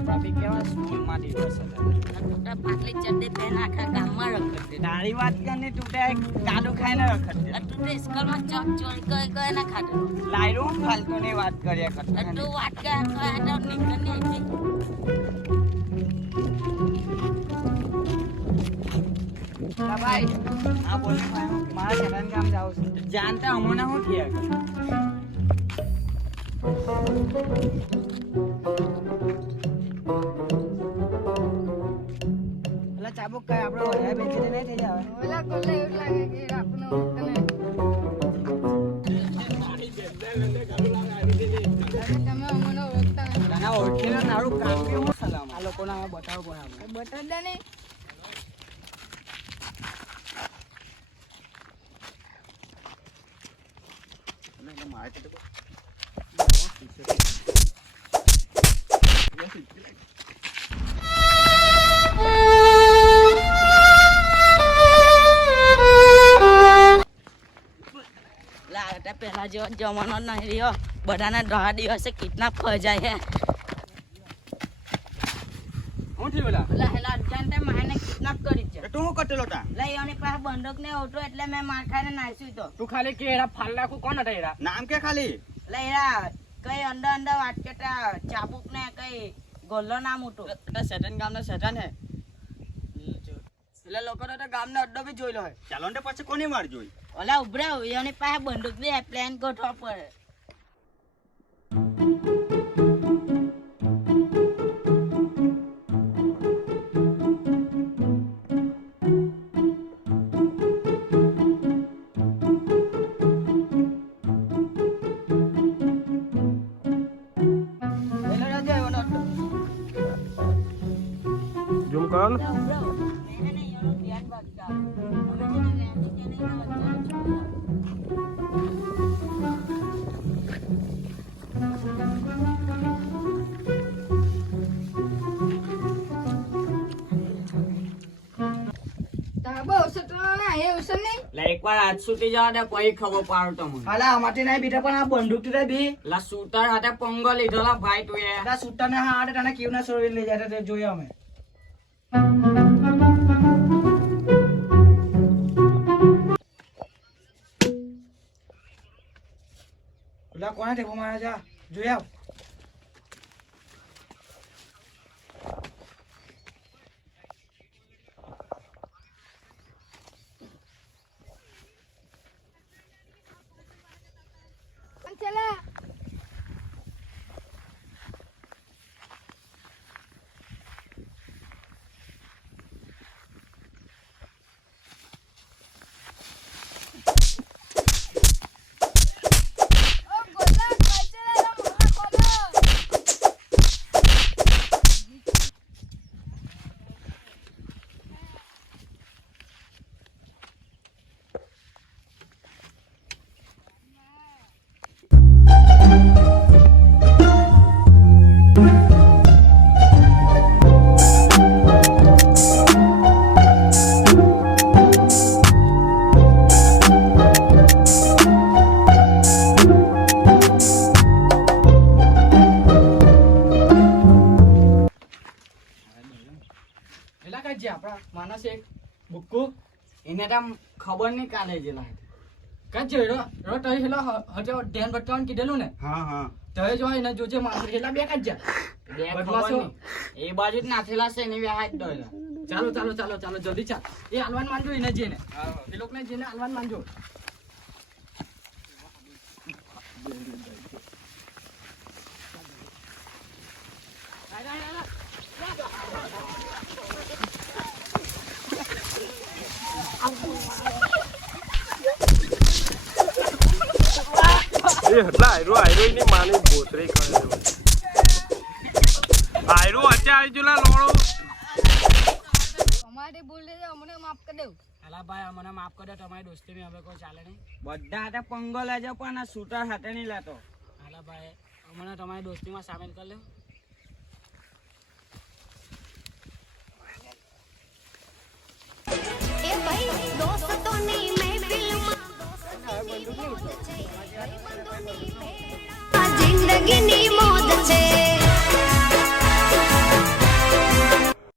આપણા બી કેવા સ્કૂલમાં દિવસ હતા પાટલી ચડ્ડી પહેન આખા ગામમાં રખડતી. તારી વાત કરીને તું કાદુ ખાઈને રખડતી. તું તો સ્કૂલમાં ચોક ચોરી કરી ના ખાતો. લાયરું ફાલતુની વાત કર્યા કરતા. તું વાત કરે તો નીકળ નહીં હતી. ભાઈ હા બોલે ભાઈ મારા છેડાને ગામ જાઉં છું. જાણતા અમોને શું થયા એટલે ચાબુક કઈ આપણે વધારે બેચી નહીં થઈ જાય. ઓલા કોલે એવું લાગે કે આપણને ઓળખે તમે અમને ઓળખતા નથી. તને ઓળખીને તારું કામ બી હું સલામ આ લોકોને અમે બતાવો પણ બતા દે ને પેલા જેવો જમાનો નહીં રહ્યો. બધાને 10 દિવસે કિડનેપ થઈ જાય છે. હું થયું બોલા હેલા અજાણતે માને કિડનેપ કરી છે. તું શું કરતેલો તા લઈ એની પાસે બંદૂક ને ઓટો એટલે મેં માર ખાઈને નાસ્યું તો. તું ખાલી કે એરા ફાલ નાખું કોણ હતા એરા નામ કે ખાલી લઈ એરા કઈ અંદર વાત કરતા ચાબુક ને કઈ ગોલ્લો નામ ઉઠું. સટન ગામનો સટન હે એટલે લોકો તો ગામનો અડ્ડો બી જોઈ લો હે. ચાલો ને પછી કોની માર જોઈ ઓલા ઉભરાવ એની પાસે બંદૂક બી પ્લાન ગોઠવા પડે. ઝૂમ કર એકવાર હાથ છૂટી જવા દે પછી ખબર પાડો તમને. હાલા અમારથી નહીં બીટા પણ આ બંદૂક થી બી લા શૂટર હાથે પંગો લીધોલા ભાઈ તું એ લા શૂટર ને હા હાથે તને કેવું ના છોડી લઈ જાય તે જોયા અમે. લા કોને ટેકો મારે જા જોયા માણસ એક બુક્કુ એને ખબર નહીં કાલે જેલા કાજે રો તો હેલા હજો ધ્યાન બટકાવન કીધેલું ને હા હા તો જો એને જોજે માણસ હેલા બે કાજ બે બદમાશો એ બાજુ જ નાખેલા છે એની હાથ દોયલા. ચાલો ચાલો ચાલો ચાલો જલ્દી ચાલ એ આલવાન માંજો એને જેને એ લોકને જેને આલવાન માંજો. એ હટલા આયરો ની માની બોસરી કરે છે આયરો અચ્છા આવી જોલા લોણો અમારે બોલે છે અમને માફ કરી દેવ. અલા ભાઈ અમને માફ કરી દો તમારી દોસ્તી में હવે કોઈ ચાલે નહીં. બધા હાથે પંગો લેજો પણ આ શૂટર હાથે નહીં લેતો. અલા ભાઈ અમને તમારી દોસ્તીમાં સામેલ કરી લો.